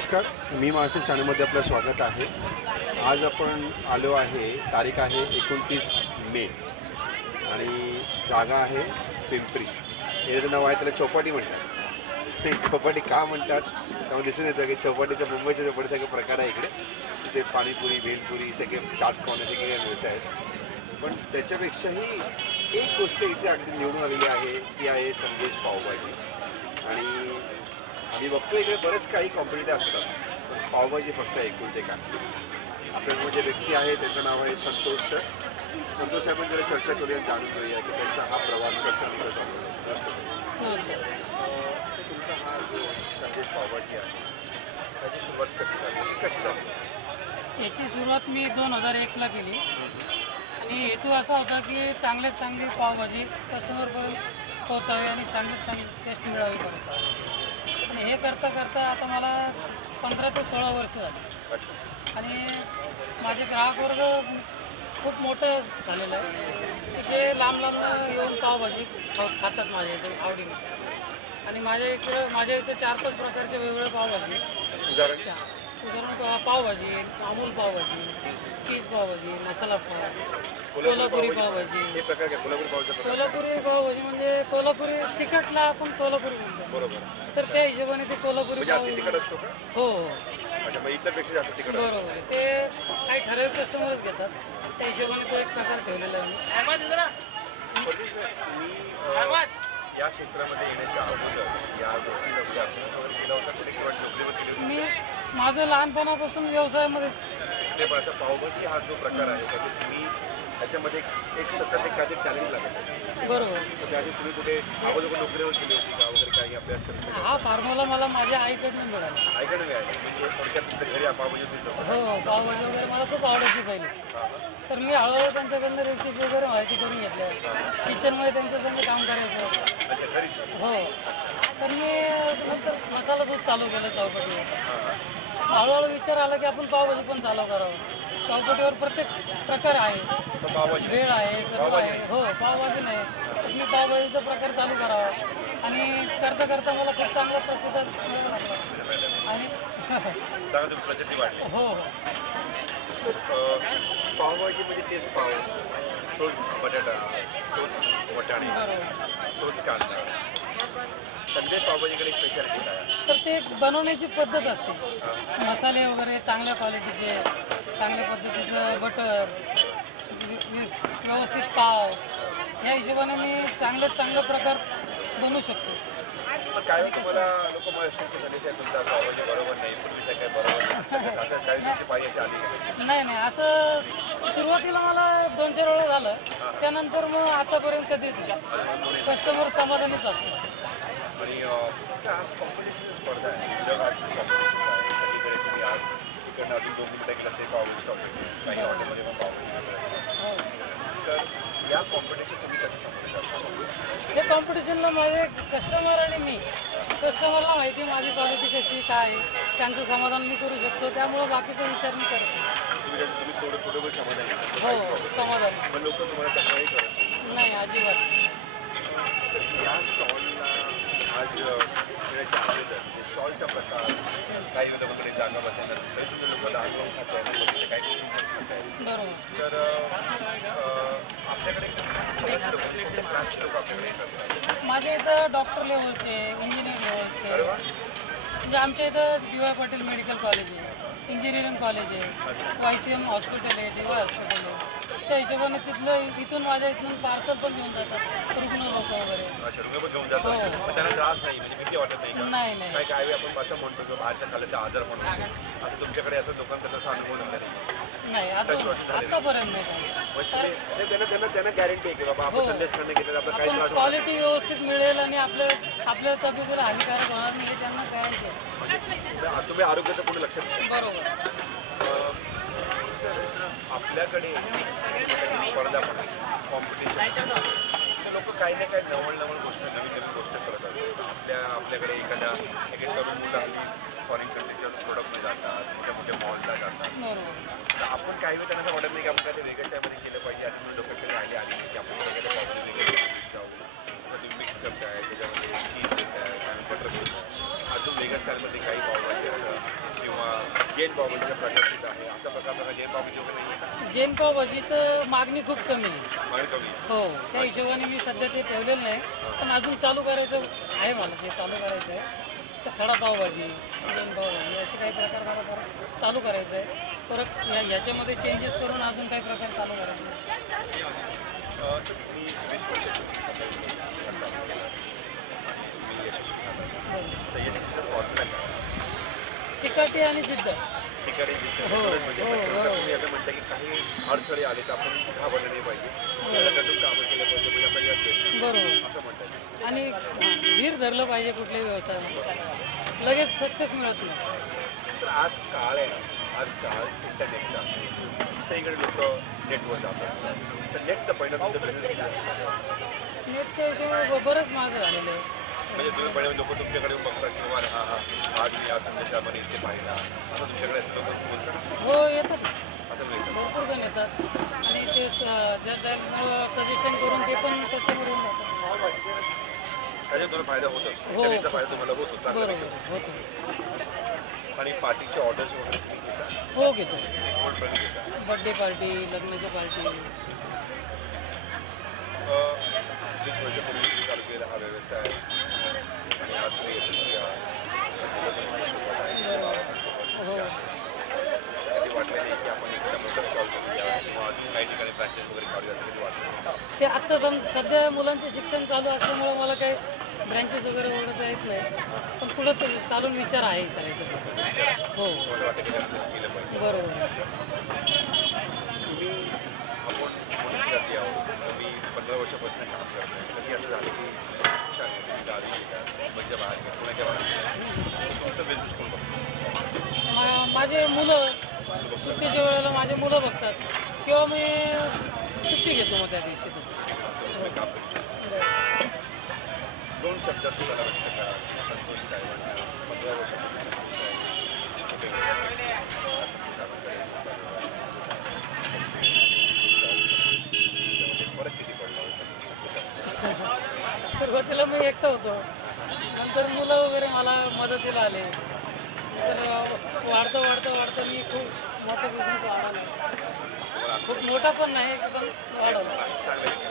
नमस्कार, मी महाराष्ट्र चॅनलमध्ये आपलं स्वागत आहे। आज आपण आलो आहे, तारीख आहे 29 मे आणि जागा आहे पिंपरी। याचं नाव आहे, त्याला चौपाटी म्हणतात। चौपाटी का म्हणतात त्यामुळे दिसून येतं की चौपाटीचा मुंबईच्या चौपाटीचा प्रकार आहे इकडे। तिथे पाणीपुरी, भेलपुरी, सगळे चाट कॉर्नर सगळे मिळत आहेत। पण त्याच्यापेक्षाही एक गोष्ट इथे अगदी निवडून आलेली आहे, ती आहे संदेश पावभाजी। आणि मी बघतो इकडे बरेच काही कॉम्पिटिटर असतात, पण पावभाजी फक्त एकुलते का। आपल्याकडे जे व्यक्ती आहे त्यांचं नाव आहे संतोष सर। संतोष साहेब जरा चर्चा करूया, जाणून घेऊया की त्यांचा हा प्रवास कसा निघत आहे। तुमचा हा जो संदेश पावभाजी आहे त्याची सुरुवात कशी झाली? याची सुरुवात मी 2001ला केली आणि हेतू असा होता की चांगल्यात चांगली पावभाजी कस्टमरपर्यंत पोहोचावी आणि चांगल्यात चांगली टेस्ट मिळावी करता। आणि हे करता करता आता मला 15 ते 16 वर्ष झाली आणि माझे ग्राहक वर्ग खूप मोठं झालेलं आहे की जे लांब येऊन पावभाजी खातात माझ्या इथे आवडीने। आणि माझ्या इथे 4-5 प्रकारचे वेगवेगळे पावभाजी, उदाहरण पावभाजी, अमूल पावभाजी, चीज पावभाजी, मसाला पाव, कोल्हापुरी पावभाजी। कोल्हापुरी पावभाजी म्हणजे कोल्हापुरी तिखटला आपण कोल्हापुरी म्हणतो, बरोबर। तर त्या हिशोबाने ते कोल्हापुरी हो बरोबर आहे। ते काही ठराविक कस्टमरच घेतात, त्या हिशोबाने तो एक प्रकार ठेवलेला आहे। या क्षेत्रामध्ये येण्याच्या अगोदर या गोष्टीला केला होता मी माझं लहानपणापासून व्यवसायामध्येच पावभाजी हा जो प्रकार आहे त्याचे तुम्ही त्याच्यामध्ये एक सतत एक काहीतरी टॅलेंट लागत, बरोबर। त्याआधी तुम्ही कुठे अगोदर नोकरीवर केली होती का वगैरे काही अभ्यास करत? हा फॉर्म्युला मला माझ्या आईकडून मिळाला। आईकडे मिळाली म्हणजे थोडक्यात घरी पावभाजी हो, पावभाजी वगैरे मला खूप आवडायची पहिली। तर मी हळूहळू त्यांच्याकडनं रेसिपी वगैरे माहिती करून घेतल्या, किचनमध्ये त्यांच्यासंग काम करायचं हो। तर मी नंतर मसाला दूध चालू केलं चौकटीवर। हळूहळू विचार आला की आपण पावभाजी पण चालू करावं। चौकटीवर प्रत्येक प्रकार आहे, वेळ आहे, सर्व आहे हो। पावभाजी नाही तर मी पावभाजीचा प्रकार चालू करावा आणि करता करता मला खूप चांगला प्रतिसाद मिळाला आणि प्रसिद्धी वाटली हो हो। पावभाजी म्हणजे तेच पाव, तोच बटाटा, तोच वटाणे, तोच कांदा, सगळे पावभाजीकडे स्पेशालिटी आहे। तर ते बनवण्याची पद्धत असते, मसाले वगैरे चांगल्या क्वालिटीचे, चांगल्या पद्धतीचं बटर, व्यवस्थित पाव, या हिशोबाने मी चांगला प्रकार बनवू शकतो। काय तुम्हाला लोक तुमचा पावभाजी बरोबर नाही, पूर्वीचं काय बरोबर नाही नाही, असं सुरुवातीला मला 2-4 वेळा झालं, त्यानंतर मग आतापर्यंत कधीच नाही। कस्टमर समाधानीच असतो। आणि आज कॉम्पिटिशन स्पर्धा आहे, जग आज कॉम्पिटिशन आहे सगळीकडे। तुम्ही आज तिकडनं अजून 2 मिनिटं गेलं ते पावभाजी स्टॉप, काही हॉटेलमध्ये पण पावभाजी। तर या कॉम्पिटिशन तुम्ही कसं समजून करता? हे कॉम्पिटिशनला माझे कस्टमर आणि मी, कस्टमरला माहिती माझी क्वालिटी कशी काय, त्यांचं समाधान मी करू शकतो, त्यामुळं बाकीचा विचार मी करतो। तुम्ही थोडं समाधान हो, समाधान पण लोक तुम्हाला तक्रारी करत नाही अजिबात। या स्टॉलला आज येण्याच्या अगोदर स्टॉलचा प्रकार, काही वेळेला जागा बसायला तुम्ही लोकांना अनुभव खात आहे, काही बरोबर। तर आपल्याकडे क्लासचे लोक आपल्याकडे येत असतात। माझ्या इथं डॉक्टर लेवलचे, इंजिनियर लेवलचे, म्हणजे आमच्या इथं DY पाटील मेडिकल कॉलेज आहे, इंजिनिअरिंग कॉलेज आहे, YCM हॉस्पिटल आहे, DY हॉस्पिटल आहे। त्या हिशोबाने इथून माझ्या इथून पार्सल पण घेऊन जातात रुग्ण लोक वगैरे। त्यांना त्रास नाही म्हणजे भीती वाटत नाही? नाही नाही, काय आपण असं म्हणतो की बाहेरच्या खाल्ल्याचा आजार म्हणून, असं तुमच्याकडे असं लोकांचा तसा अनुभव नाही आतापर्यंत नाही। त्यांना गॅरंटी आहे की बाबा आपण संदेश करणं घेतलं आपलं काही त्रास, क्वालिटी व्यवस्थित मिळेल आणि आपल्या तब्येतीला हानिकारक होणार नाही, हे त्यांना गॅरंटी आहे। तुम्ही आरोग्याचं पुढे लक्ष द्या, बरोबर। सर आपल्याकडे स्पर्धा पण कॉम्पिटिशन, लोक काही ना काही नवल गोष्ट, नवीन गोष्ट करत असतात। आपल्याकडे एखाद्या तरुण मुलं हल्ली फॉरेन कंट्रीच्या प्रोडक्टमध्ये जातात, मोठ्या मॉलला जातात। तर आपण काही वेळ त्यांना वाटत नाही की आपण काही वेगळ्या टायमध्ये केलं पाहिजे, आणि लोकांकडे आली की आपण वेगळ्या पावडर वेगळे जाऊ, तुम्ही मिक्स करताय, त्याच्यामध्ये चीज देत आहे, बटर देत आहे, अजून वेगळ्या स्टाईलमध्ये काही पावभाजी असं जैन पावभाजीचा प्रकार सुद्धा आहे. असा प्रकार बघा जैन पावभाजी वगैरे नाही आहे का? जैन पावभाजीचं मागणी खूप कमी आहे. मागणी कमी आहे. हो, त्या हिशोबाने मी सध्या ते ठेवलेलं नाही, पण अजून चालू करायचं आहे मला. ते चालू करायचं आहे. तर खडा पावभाजी, जैन पावभाजी असे काही प्रकार मला परत चालू करायचं आहे. परत ह्याच्यामध्ये चेंजेस करून अजून काही प्रकार चालू करायचे आहे. सर तुम्ही 20 वर्षापूर्वी तुम्ही यशस्वी झाला. तर यशस्वीचा फॉर्म्युला काय? चिकाटी आणि जिद्द. चिकाटी जिद्द. म्हणजे तुम्ही असं म्हणता की काही अडथळे आले तर आपण घाबरले नाही पाहिजे. त्याच्यातून कामं केलं पाहिजे म्हणजे आपल्याला यश भेटेल. बरोबर. असं म्हणतात. आणि धीर धरलं पाहिजे कुठल्याही व्यवसायामध्ये. लगेच सक्सेस मिळत नाही. तर आज काळ आहे. आजकाल इंटरनेटचा सगळीकडे लोक नेटवर जात असतात. तर नेटचा परिणाम तुमच्याकडे नेटच्या हिशोबाने बरंच माझं झालेलं आहे. म्हणजे तुम्ही पहिले लोक तुमच्याकडे बघतात किंवा आज मी आज तुमच्या इथे पाहिला असं तुमच्याकडे लोक बोलतात. हो, येतात. असं मिळतं. भरपूर जण येतात आणि ते ज्यामुळं सजेशन करून ते पण कस्टमर होऊन जातात. त्याच्यात तुम्हाला फायदा होत असतो. हो. इंटरनेटचा फायदा तुम्हाला होत होता. बरोबर होतो. आणि पार्टीचे ऑर्डर्स वगैरे तुम्ही घेता? हो, घेतो. कोणपर्यंत घेता? बड्डे पार्टी, लग्नाची पार्टी. 20 वर्षापूर्वी चालू केलेला हा व्यवसाय आणि आज तुम्ही यशस्वी आहात. हो. कधी वाटलं नाही की आपण एखादा मोठा स्टॉल करूया किंवा अजून काही ठिकाणी ब्रँचेस वगैरे काढूया असं कधी वाटलं? ते आत्ता सध्या मुलांचे शिक्षण चालू असल्यामुळं मला काही ब्रँचेस वगैरे ओढता येत नाही, पण पुढं चालून विचार आहे करायचं तसं. हो, मला वाटतं की त्यात केलं पाहिजे. बरोबर. तुम्ही आपण मनुष्यजाती आहोत. तुम्ही 15 वर्षापासून काम करताय. कधी असं झालं की इच्छा आहे तुम्ही गावी येतात म्हणजे बाहेर पुण्याच्या बाहेर तुमचं बिझनेस कोण बघतो? माझे मुलं सुट्टीच्या वेळेला माझे मुलं बघतात किंवा मी सुट्टी घेतो मग त्या दिवशी तसं. तुम्ही काम करू शकता. 2 शब्द सुद्धा व्यक्त करा. संतोष साहेबांना 15 वर्षापूर्वी फरक किती पडला होता? सुरुवातीला मी एकटा होतो, नंतर मुलं वगैरे मला मदतीला आले. तर वाढतं मी खूप मोठा बिझनेस वाढवला. खूप मोठा पण नाही, पण वाढवला. चांगलं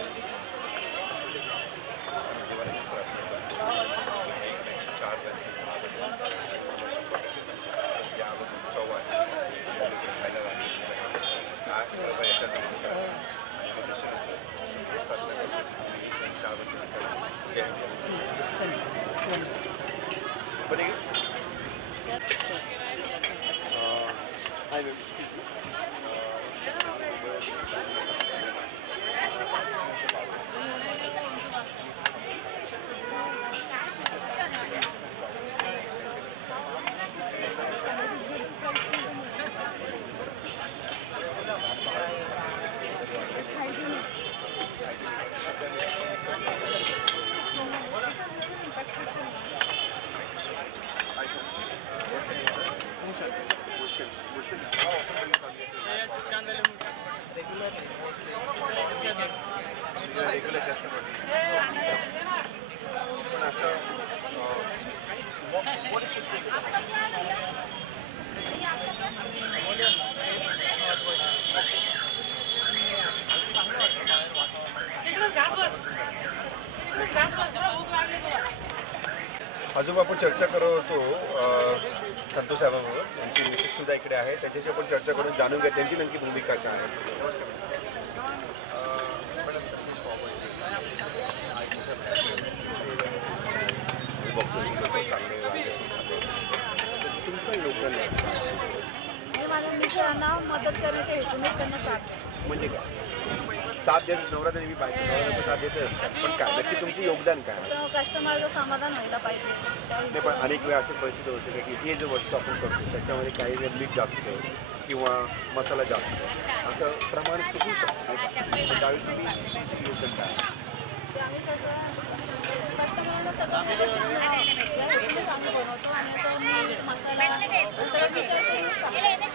रेग्युलर कस्टमर पण असं अजून आपण चर्चा करत होतो संतोष साहेबांबरोबर. त्यांची मिसेस सुद्धा इकडे आहे. त्यांच्याशी आपण चर्चा करून जाणून घ्या त्यांची नेमकी भूमिका काय आहे. तुमचं योगदान मी माझ्या मिस्टरांना मदत करण्याच्या हेतूनच त्यांना साथ म्हणजे काय साथ देत नवरा नेहमी पाहिजे. नवरा साथ देतच असतात, पण काय नक्की तुमचं योगदान काय? कस्टमरचं समाधान व्हायला पाहिजे. नाही, पण अनेक वेळा अशी परिस्थिती होते का की हे जे वस्तू आपण करतो त्याच्यामध्ये काही वेळ मीठ जास्त किंवा मसाला जास्त असं प्रमाण चुकू शकतो. त्यावेळी तुम्ही योगदान काय? ते आम्ही कसं कस्टमरला सगळं व्यवस्थित मिळावं या हेतूनच आम्ही बनवतो. आणि असं मीठ मसाला सगळं विचार करूनच टाकतो.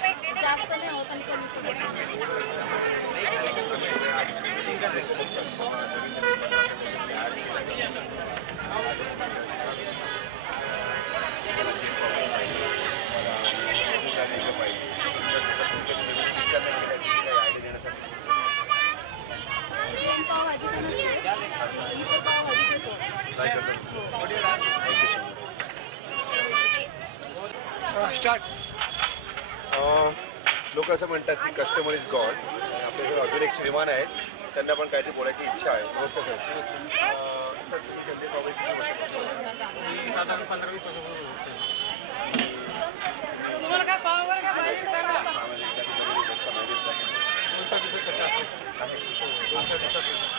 जास्त नाही होत आणि कमी लोक असं म्हणतात की कस्टमर इज गॉड. आपल्याकडे अजून एक श्रीमान आहेत, त्यांना पण काहीतरी बोलायची इच्छा आहे. नमस्कार सर. सर तुम्ही संदीप बाबा किती वर्षापासून? साधारण 15-20 वर्षापूर्वी. तुम्हाला काय पाव वगैरे काय पाहिजे सांगा.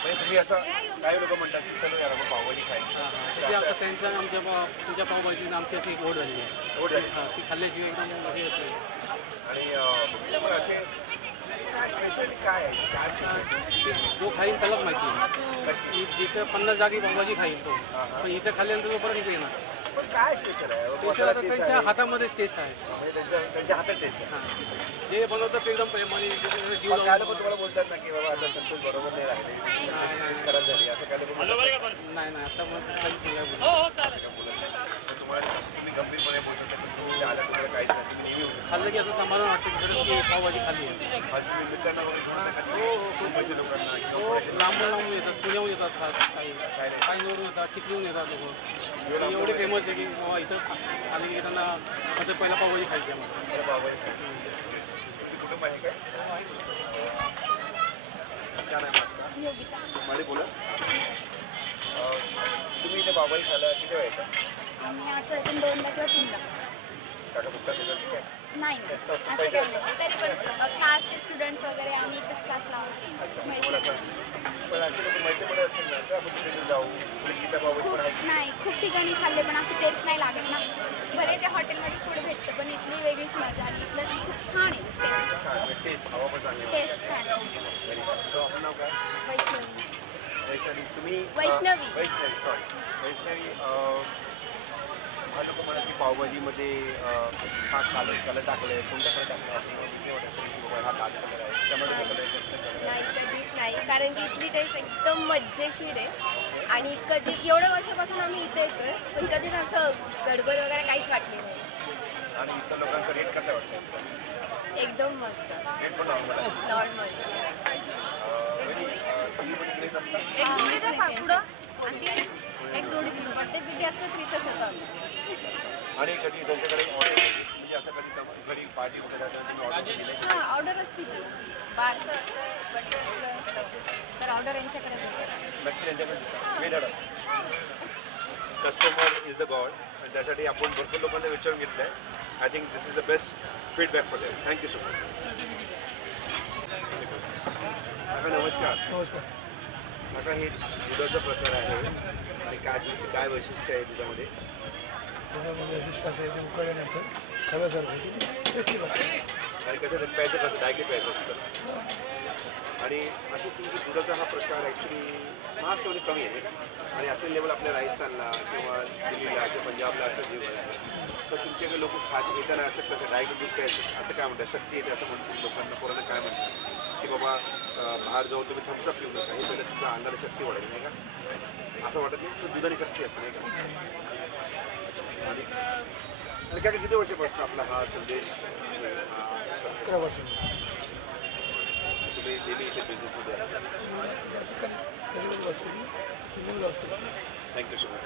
म्हणजे तुम्ही असं काही लोक म्हणतात की चलो यार आपण पावभाजी खायची. आता त्यांच्या तुमच्या पावभाजी आमची अशी एक ओढ झाली आहे. ओढ झाली. ती खाल्ल्याशिवाय एकदम हे होतं. आणि पण असे काय स्पेशालिटी काय आहे, काय जो खाईल त्यालाच माहिती आहे की जिथे 50 जागी पावभाजी खाईल तो, पण इथं खाल्ल्यानंतर तो परत इथे येणार. पण काय स्पेशल आहे? स्पेशल आता त्यांच्या हातामध्येच टेस्ट आहे. त्यांच्या हातात टेस्ट आहे. जे बनवतात ते एकदम प्रेमाने जीव लावून. काय लोक तुम्हाला बोलतात ना की बाबा आता संतोष बरोबर नाही राहिले, खराब झाली, असं काय लोक नाही आता मग काहीच नाही. हो चालेल. तुम्हाला तुम्ही गंभीरपणे बोलतात की आला तुम्हाला काहीच नाही, तुम्ही नेहमी होतं. खाल्लं की असं समाधान वाटतं की खरंच की पावभाजी खाल्ली आहे. आज तुम्ही मित्रांना वगैरे घेऊन नका. हो खूप म्हणजे लोकांना हो लांबून येतात, पुण्याहून येतात खास काही येतात, चिखलीहून येतात लोक. एवढे फेमस आहे की बाबा इथं आले की त्यांना म्हणजे पहिला पावभाजी खायची आहे मला. पावभाजी खायची. कुटुंब आहे काय? काय नाही योगिता. माडी बोला. तुम्ही इथे पावभाजी खायला किती व्हायचा? आम्ही आठवड्यातून 2दा किंवा 3दा. काका फक्त ठीक आहे. नाही असं काही नाही. तरी पण क्लासचे स्टुडंट्स वगैरे आम्ही इथेच क्लास लावतो. पण असे लोक मैत्रीमध्ये असतील ना, आपण तिथे जाऊ गीता पावभाजी पण आहे. नाही खूप ठिकाणी खाल्ले पण अशी टेस्ट नाही लागत ना. भले त्या हॉटेलमध्ये फूड भेटतं पण इथली वेगळीच मजा आणि इथलं खूप छान आहे टेस्ट. छान टेस्ट, हवा पण चांगली. टेस्ट छान. आपलं नाव काय? वैष्णवी. वैशाली. तुम्ही वैष्णवी. वैष्णवी सॉरी वैष्णवी. हा लोक म्हणा की पावभाजीमध्ये हा कालं टाकलं आहे, कोणत्या कलर टाकलं असं म्हणजे वाटतं की बाबा हा लाल कलर आहे, त्यामध्ये कलर आहे, जास्त कलर आहे. नाही कधीच नाही, कारण की इथली टेस्ट एकदम मज्जेशीर आहे आणि कधी एवढ्या वर्षापासून आम्ही इथे येतोय पण कधीच असं गडबड वगैरे काहीच वाटली नाही. आणि इथं लोकांचा रेट कसा वाटतं? एकदम मस्त रेट पण नॉर्मल आहे. नॉर्मल. तुम्ही पण घेत असता? एक जोडी द्या पुढं अशी एक जोडी प्रत्येक पिठी असलं तरी इथंच येतं. आणि कधी त्यांच्याकडे ऑर्डर म्हणजे असं कधी घरी पार्टी वगैरे ऑर्डर केली? हां ऑर्डर असते की बारचं असतं बटर असलं तर ऑर्डर यांच्याकडे देतात. नक्की त्यांच्याकडे वेळ असतो. Customer is the God. आणि त्यासाठी आपण भरपूर लोकांना विचारून घेतलं आहे. I think this is the best feedback for them. Thank you so much. काका नमस्कार. नमस्कार. काका हे दुधाचा प्रकार आहे आणि काय तुमची काय वैशिष्ट्य आहे दुधामध्ये? दुधामध्ये विश्वास आहे ते उकळल्यानंतर खव्यासारखं टेस्टी लागतं. आणि कसं ते प्यायचं कसं डायरेक्टली प्यायचं असतं. आणि असं तुमची दुधाचा हा प्रकार ॲक्च्युली महाग तेवढी कमी आहे का? आणि असं लेवल आपल्या राजस्थानला किंवा दिल्लीला किंवा पंजाबला असं जीव आहे. तर तुमच्याकडे लोक खात येताना असं कसं डायरेक्ट दूध प्यायचं असं काय म्हणतात, शक्ती येते असं म्हणतात लोकांना. पोरांना काय म्हणतात की बाबा बाहेर जाऊन तुम्ही थम्सअप पिऊ नका, हे पहिलं तुमच्या अंगाला शक्ती वाढेल नाही का? असं वाटत नाही. तर दुधाने शक्ती असते नाही का? आणि काय किती वर्षापासून आपला हा संदेश 11 वर्ष. तुम्ही डेली इथे बिझनेसमध्ये असता? कधी कधी असतो मुलगा असतो. Thank you so much.